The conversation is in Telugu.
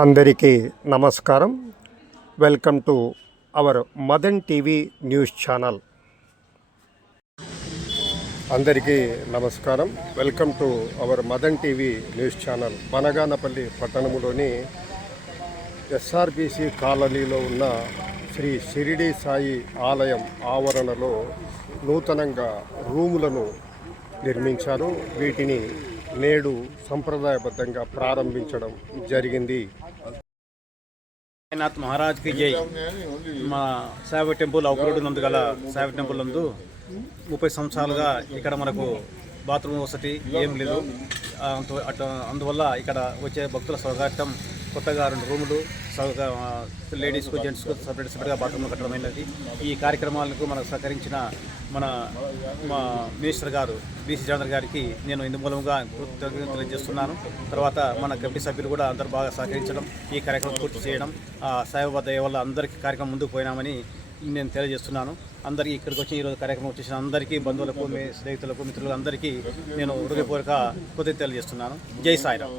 అందరికీ నమస్కారం. Welcome to our Madan TV news channel. అందరికీ నమస్కారం. Welcome to our Madan TV news channel. Banaganapalle పట్టణంలోని ఎస్ఆర్బిసి కాలనీలో ఉన్న శ్రీ షిరిడి సాయి ఆలయం ఆవరణలో నూతనంగా రూములను నిర్మించారు. వీటిని నేడు సంప్రదాయబద్ధంగా ప్రారంభించడం జరిగింది. సాయినాథ్ మహారాజ్కి జై. మా సాయి టెంపుల్ అవుట్రోడ్ నందు గల సాయి టెంపుల్ నందు ముప్పై సంవత్సరాలుగా ఇక్కడ మనకు బాత్రూమ్ వసతి ఏం లేదు. అంత- అటు అందువల్ల ఇక్కడ వచ్చే భక్తుల స్వాగతం కొత్తగా రెండు రూములు సౌక- లేడీస్కు జెంట్స్కు సపరేట్ సపరేట్గా బాత్రూమ్లు కట్టడం అయినది. ఈ కార్యక్రమాలకు మనకు సహకరించిన మన మా మినిస్టర్ గారు బీసీ చంద్ర గారికి నేను ఇందు మూలంగా కృతజ్ఞతలు చేస్తున్నాను తర్వాత మన కమిటీ సభ్యులు కూడా అందరూ బాగా సహకరించడం ఈ కార్యక్రమం పూర్తి చేయడం ఆ సాయిబాబా దయ వల్ల అందరికీ కార్యక్రమం ముందుకు పోయినామని నేను తెలియజేస్తున్నాను. అందరికీ ఇక్కడికి వచ్చి ఈరోజు కార్యక్రమం వచ్చేసిన అందరికీ బంధువులకు మీ స్నేహితులకు మిత్రులకు అందరికీ నేను హృదయపూర్వక కృతజ్ఞతలు తెలియజేస్తున్నాను. జై సాయిరామ్.